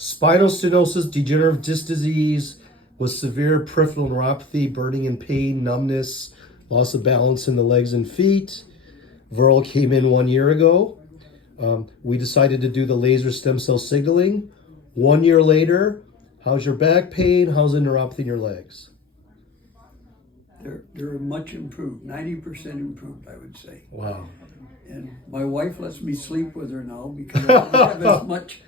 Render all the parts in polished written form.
Spinal stenosis, degenerative disc disease with severe peripheral neuropathy, burning and pain, numbness, loss of balance in the legs and feet. Verl came in 1 year ago. We decided to do the laser stem cell signaling. 1 year later, how's your back pain? How's the neuropathy in your legs? They're much improved, 90% improved, I would say. Wow. And my wife lets me sleep with her now because I don't have as much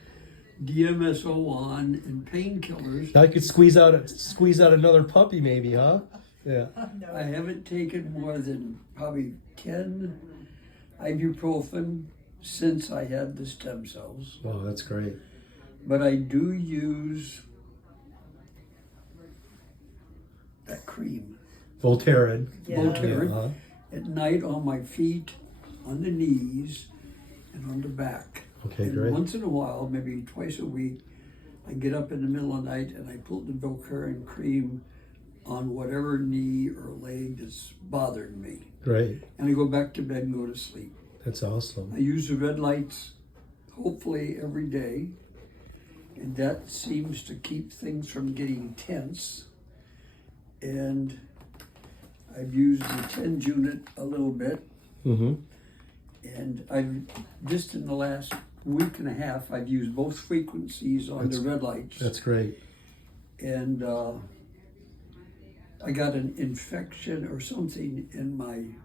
DMSO on and painkillers. I could squeeze out another puppy maybe, huh? Yeah. I haven't taken more than probably 10 ibuprofen since I had the stem cells. Oh, that's great. But I do use that cream. Voltaren. Voltaren. Uh-huh. At night on my feet, on the knees, and on the back. Okay, and great. Once in a while, maybe twice a week, I get up in the middle of the night and I put the Voltaren cream on whatever knee or leg that's bothering me. Great. And I go back to bed and go to sleep. That's awesome. I use the red lights hopefully every day, and that seems to keep things from getting tense. And I've used the TENS unit a little bit. Mm-hmm. And I've just in the last week and a half, I've used both frequencies on the red lights. That's great. And I got an infection or something in my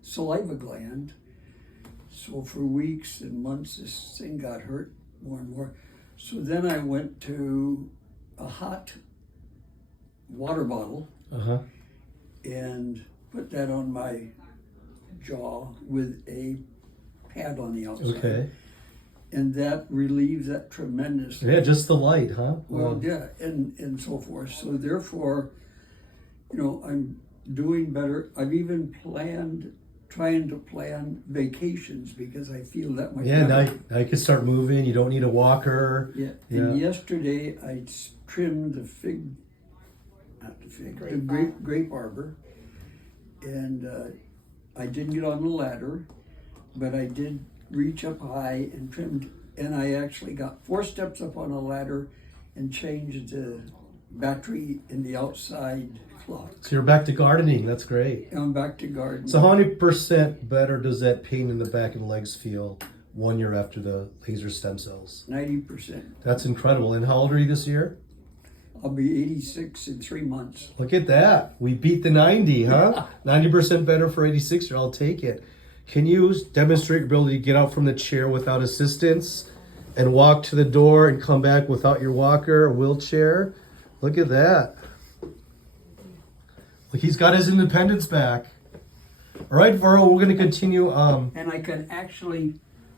saliva gland. So for weeks and months, this thing got hurt more and more. So then I went to a hot water bottle and put that on my jaw with a pad on the outside. Okay. And that relieves that tremendously. Yeah, just the light, huh? Well, yeah, and so forth. So therefore, you know, I'm doing better. I've even trying to plan vacations because I feel that much Yeah, better. now you can start moving. You don't need a walker. Yeah, and yesterday I trimmed the grape arbor, and I didn't get on the ladder, but I did reach up high and trimmed, and I actually got 4 steps up on a ladder and changed the battery in the outside clock. So you're back to gardening. That's great. And I'm back to gardening. So how many % better does that pain in the back of the legs feel 1 year after the laser stem cells? 90%. That's incredible. And how old are you this year? I'll be 86 in 3 months. Look at that. We beat the 90, huh? 90% better for 86 year. I'll take it. Can you demonstrate your ability to get out from the chair without assistance and walk to the door and come back without your walker or wheelchair? Look at that. Look, he's got his independence back. All right, Verl, we're going to continue. And I can actually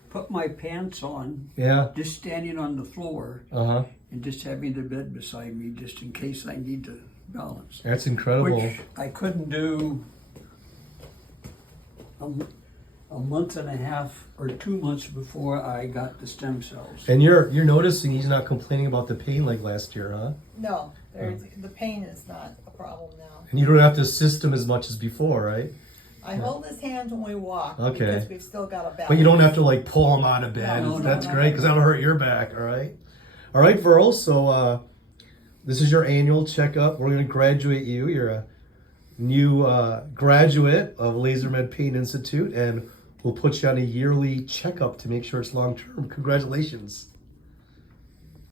put my pants on, just standing on the floor, and just having the bed beside me, just in case I need to balance. That's incredible. Which I couldn't do a month and a half or 2 months before I got the stem cells. And you're noticing he's not complaining about the pain like last year, huh? No, the pain is not a problem now. And you don't have to assist him as much as before, right? I hold his hands when we walk Okay. because we've still got a balance. But you don't have to like pull him out of bed. No, That's no. great because that'll hurt your back, all right? All right, Verl, so this is your annual checkup. We're going to graduate you. You're a new graduate of LaserMed Pain Institute, and we'll put you on a yearly checkup to make sure it's long-term. Congratulations.